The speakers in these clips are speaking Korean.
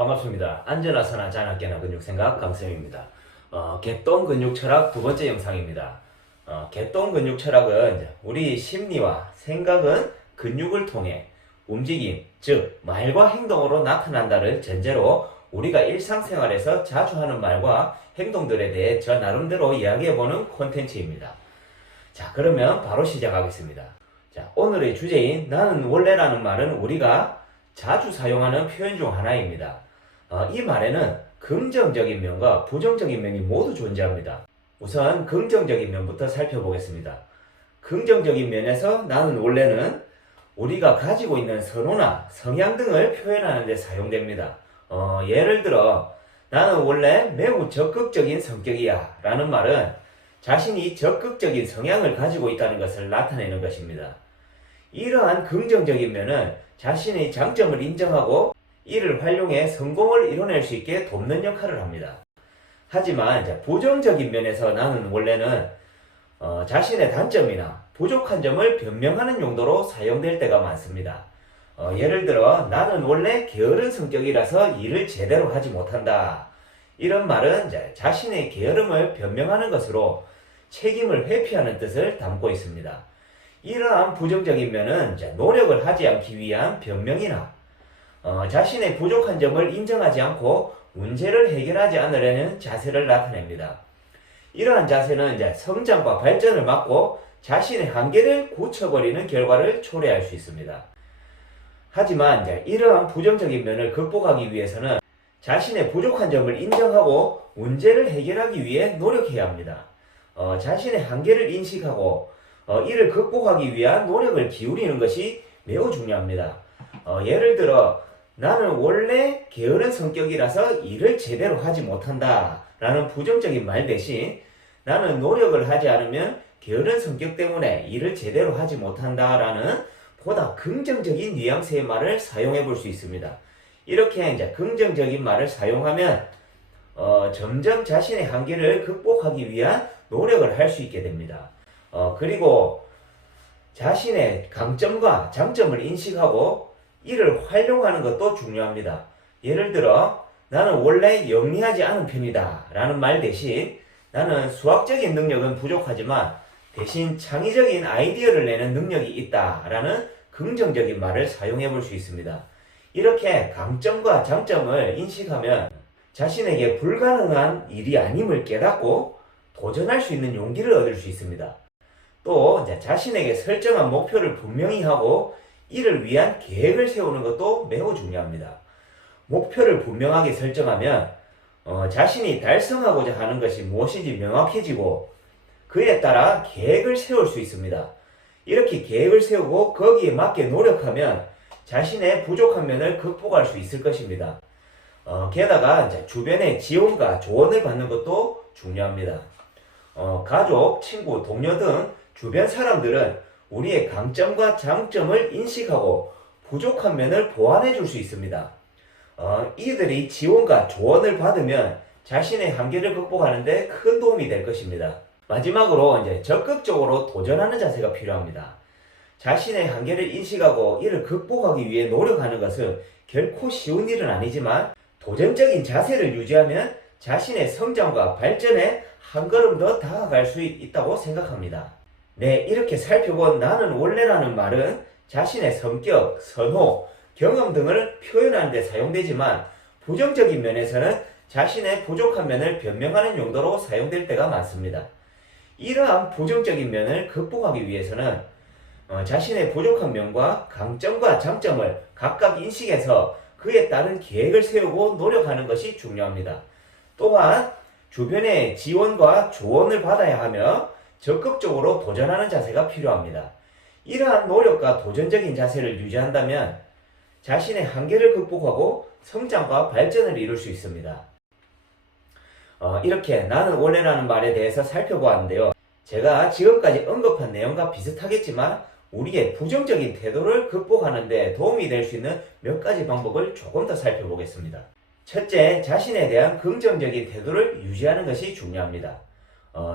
반갑습니다. 앉으나서나 자나깨나 근육생각 강쌤입니다. 개똥 근육철학 두 번째 영상입니다. 개똥 근육철학은 우리 심리와 생각은 근육을 통해 움직임, 즉 말과 행동으로 나타난다를 전제로 우리가 일상생활에서 자주 하는 말과 행동들에 대해 저 나름대로 이야기해보는 콘텐츠입니다. 자, 그러면 바로 시작하겠습니다. 자, 오늘의 주제인 나는 원래라는 말은 우리가 자주 사용하는 표현 중 하나입니다. 이 말에는 긍정적인 면과 부정적인 면이 모두 존재합니다. 우선 긍정적인 면부터 살펴보겠습니다. 긍정적인 면에서 나는 원래는 우리가 가지고 있는 선호나 성향 등을 표현하는 데 사용됩니다. 예를 들어 나는 원래 매우 적극적인 성격이야 라는 말은 자신이 적극적인 성향을 가지고 있다는 것을 나타내는 것입니다. 이러한 긍정적인 면은 자신의 장점을 인정하고 이를 활용해 성공을 이뤄낼 수 있게 돕는 역할을 합니다. 하지만 부정적인 면에서 나는 원래는 자신의 단점이나 부족한 점을 변명하는 용도로 사용될 때가 많습니다. 예를 들어 나는 원래 게으른 성격이라서 일을 제대로 하지 못한다. 이런 말은 자신의 게으름을 변명하는 것으로 책임을 회피하는 뜻을 담고 있습니다. 이러한 부정적인 면은 노력을 하지 않기 위한 변명이나 자신의 부족한 점을 인정하지 않고 문제를 해결하지 않으려는 자세를 나타냅니다. 이러한 자세는 성장과 발전을 막고 자신의 한계를 고쳐버리는 결과를 초래할 수 있습니다. 하지만 이러한 부정적인 면을 극복하기 위해서는 자신의 부족한 점을 인정하고 문제를 해결하기 위해 노력해야 합니다. 자신의 한계를 인식하고 이를 극복하기 위한 노력을 기울이는 것이 매우 중요합니다. 예를 들어 나는 원래 게으른 성격이라서 일을 제대로 하지 못한다 라는 부정적인 말 대신 나는 노력을 하지 않으면 게으른 성격 때문에 일을 제대로 하지 못한다 라는 보다 긍정적인 뉘앙스의 말을 사용해 볼 수 있습니다. 이렇게 긍정적인 말을 사용하면 점점 자신의 한계를 극복하기 위한 노력을 할 수 있게 됩니다. 그리고 자신의 강점과 장점을 인식하고 이를 활용하는 것도 중요합니다. 예를 들어 나는 원래 영리하지 않은 편이다 라는 말 대신 나는 수학적인 능력은 부족하지만 대신 창의적인 아이디어를 내는 능력이 있다 라는 긍정적인 말을 사용해 볼 수 있습니다. 이렇게 강점과 장점을 인식하면 자신에게 불가능한 일이 아님을 깨닫고 도전할 수 있는 용기를 얻을 수 있습니다. 또 자신에게 설정한 목표를 분명히 하고 이를 위한 계획을 세우는 것도 매우 중요합니다. 목표를 분명하게 설정하면 자신이 달성하고자 하는 것이 무엇인지 명확해지고 그에 따라 계획을 세울 수 있습니다. 이렇게 계획을 세우고 거기에 맞게 노력하면 자신의 부족한 면을 극복할 수 있을 것입니다. 게다가 주변의 지원과 조언을 받는 것도 중요합니다. 가족, 친구, 동료 등 주변 사람들은 우리의 강점과 장점을 인식하고 부족한 면을 보완해 줄 수 있습니다. 이들이 지원과 조언을 받으면 자신의 한계를 극복하는 데 큰 도움이 될 것입니다. 마지막으로 적극적으로 도전하는 자세가 필요합니다. 자신의 한계를 인식하고 이를 극복하기 위해 노력하는 것은 결코 쉬운 일은 아니지만 도전적인 자세를 유지하면 자신의 성장과 발전에 한 걸음 더 다가갈 수 있다고 생각합니다. 네, 이렇게 살펴본 나는 원래라는 말은 자신의 성격, 선호, 경험 등을 표현하는 데 사용되지만 부정적인 면에서는 자신의 부족한 면을 변명하는 용도로 사용될 때가 많습니다. 이러한 부정적인 면을 극복하기 위해서는 자신의 부족한 면과 강점과 장점을 각각 인식해서 그에 따른 계획을 세우고 노력하는 것이 중요합니다. 또한 주변의 지원과 조언을 받아야 하며 적극적으로 도전하는 자세가 필요합니다. 이러한 노력과 도전적인 자세를 유지한다면 자신의 한계를 극복하고 성장과 발전을 이룰 수 있습니다. 이렇게 나는 원래라는 말에 대해서 살펴보았는데요. 제가 지금까지 언급한 내용과 비슷하겠지만 우리의 부정적인 태도를 극복하는 데 도움이 될 수 있는 몇 가지 방법을 조금 더 살펴보겠습니다. 첫째, 자신에 대한 긍정적인 태도를 유지하는 것이 중요합니다.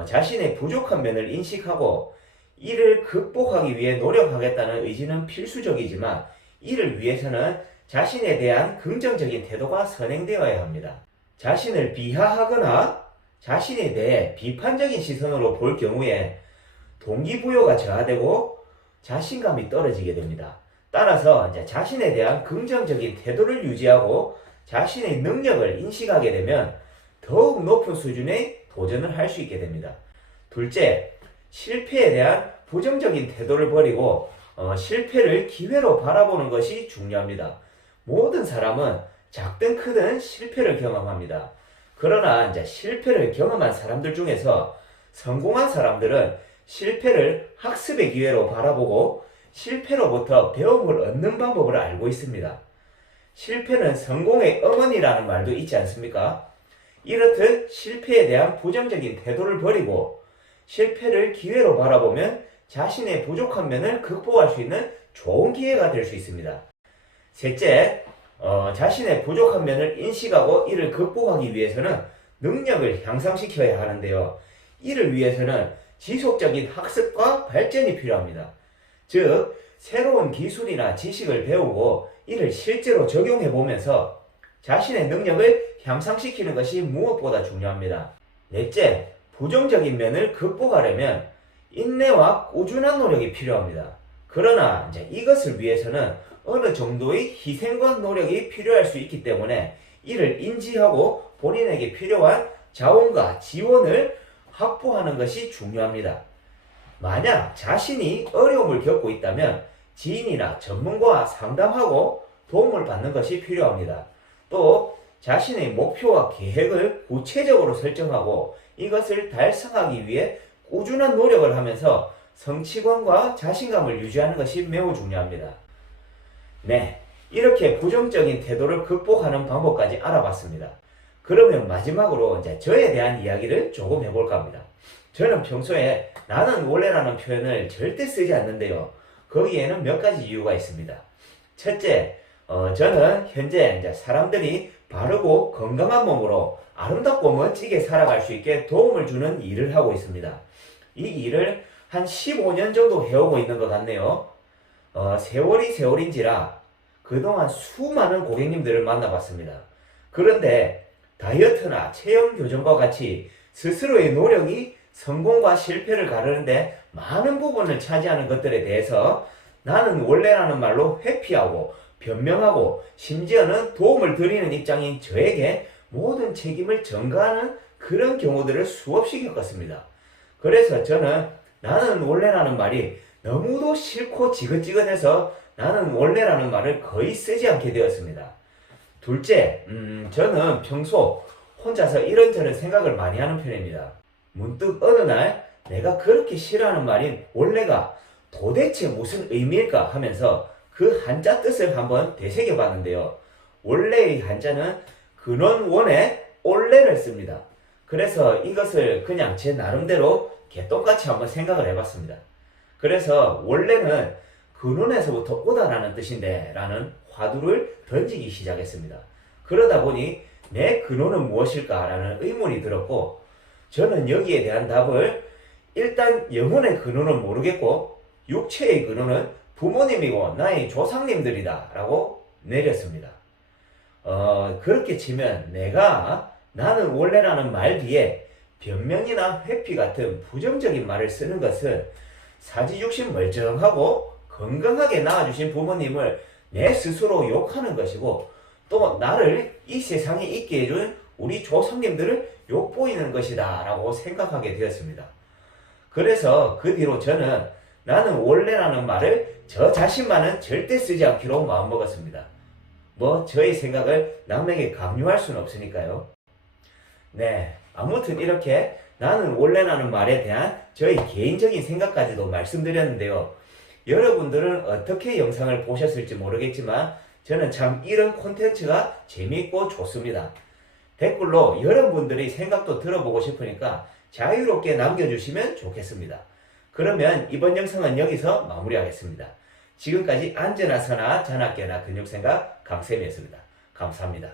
자신의 부족한 면을 인식하고 이를 극복하기 위해 노력하겠다는 의지는 필수적이지만 이를 위해서는 자신에 대한 긍정적인 태도가 선행되어야 합니다. 자신을 비하하거나 자신에 대해 비판적인 시선으로 볼 경우에 동기부여가 저하되고 자신감이 떨어지게 됩니다. 따라서 이제 자신에 대한 긍정적인 태도를 유지하고 자신의 능력을 인식하게 되면 더욱 높은 수준의 도전을 할 수 있게 됩니다. 둘째, 실패에 대한 부정적인 태도를 버리고 실패를 기회로 바라보는 것이 중요합니다. 모든 사람은 작든 크든 실패를 경험합니다. 그러나 이제 실패를 경험한 사람들 중에서 성공한 사람들은 실패를 학습의 기회로 바라보고 실패로부터 배움을 얻는 방법을 알고 있습니다. 실패는 성공의 어머니라는 말도 있지 않습니까? 이렇듯 실패에 대한 부정적인 태도를 버리고 실패를 기회로 바라보면 자신의 부족한 면을 극복할 수 있는 좋은 기회가 될 수 있습니다. 셋째, 자신의 부족한 면을 인식하고 이를 극복하기 위해서는 능력을 향상시켜야 하는데요. 이를 위해서는 지속적인 학습과 발전이 필요합니다. 즉, 새로운 기술이나 지식을 배우고 이를 실제로 적용해 보면서 자신의 능력을 향상시키는 것이 무엇보다 중요합니다. 넷째, 부정적인 면을 극복하려면 인내와 꾸준한 노력이 필요합니다. 그러나 이것을 위해서는 어느 정도의 희생과 노력이 필요할 수 있기 때문에 이를 인지하고 본인에게 필요한 자원과 지원을 확보하는 것이 중요합니다. 만약 자신이 어려움을 겪고 있다면 지인이나 전문가와 상담하고 도움을 받는 것이 필요합니다. 또 자신의 목표와 계획을 구체적으로 설정하고 이것을 달성하기 위해 꾸준한 노력을 하면서 성취감과 자신감을 유지하는 것이 매우 중요합니다. 네, 이렇게 부정적인 태도를 극복하는 방법까지 알아봤습니다. 그러면 마지막으로 저에 대한 이야기를 조금 해볼까 합니다. 저는 평소에 나는 원래라는 표현을 절대 쓰지 않는데요. 거기에는 몇 가지 이유가 있습니다. 첫째, 저는 현재 사람들이 바르고 건강한 몸으로 아름답고 멋지게 살아갈 수 있게 도움을 주는 일을 하고 있습니다. 이 일을 한 15년 정도 해오고 있는 것 같네요. 세월이 세월인지라 그동안 수많은 고객님들을 만나봤습니다. 그런데 다이어트나 체형 교정과 같이 스스로의 노력이 성공과 실패를 가르는데 많은 부분을 차지하는 것들에 대해서 나는 원래라는 말로 회피하고 변명하고 심지어는 도움을 드리는 입장인 저에게 모든 책임을 전가하는 그런 경우들을 수없이 겪었습니다. 그래서 저는 나는 원래라는 말이 너무도 싫고 지긋지긋해서 나는 원래라는 말을 거의 쓰지 않게 되었습니다. 둘째, 저는 평소 혼자서 이런저런 생각을 많이 하는 편입니다. 문득 어느 날 내가 그렇게 싫어하는 말인 원래가 도대체 무슨 의미일까 하면서 그 한자 뜻을 한번 되새겨 봤는데요. 원래의 한자는 근원원에 올레를 씁니다. 그래서 이것을 그냥 제 나름대로 개똥같이 한번 생각을 해봤습니다. 그래서 원래는 근원에서부터 오다라는 뜻인데 라는 화두를 던지기 시작했습니다. 그러다 보니 내 근원은 무엇일까 라는 의문이 들었고 저는 여기에 대한 답을 일단 영혼의 근원은 모르겠고 육체의 근원은 부모님이고 나의 조상님들이다 라고 내렸습니다. 그렇게 치면 내가 나는 원래라는 말 뒤에 변명이나 회피 같은 부정적인 말을 쓰는 것은 사지육신 멀쩡하고 건강하게 낳아주신 부모님을 내 스스로 욕하는 것이고 또 나를 이 세상에 있게 해준 우리 조상님들을 욕보이는 것이다 라고 생각하게 되었습니다. 그래서 그 뒤로 저는 나는 원래라는 말을 저 자신만은 절대 쓰지 않기로 마음먹었습니다. 저의 생각을 남에게 강요할 수는 없으니까요. 네, 아무튼 이렇게 나는 원래라는 말에 대한 저의 개인적인 생각까지도 말씀드렸는데요. 여러분들은 어떻게 영상을 보셨을지 모르겠지만 저는 참 이런 콘텐츠가 재미있고 좋습니다. 댓글로 여러분들의 생각도 들어보고 싶으니까 자유롭게 남겨주시면 좋겠습니다. 그러면 이번 영상은 여기서 마무리하겠습니다. 지금까지 안전하서나 자나깨나 근육생각 강쌤이었습니다. 감사합니다.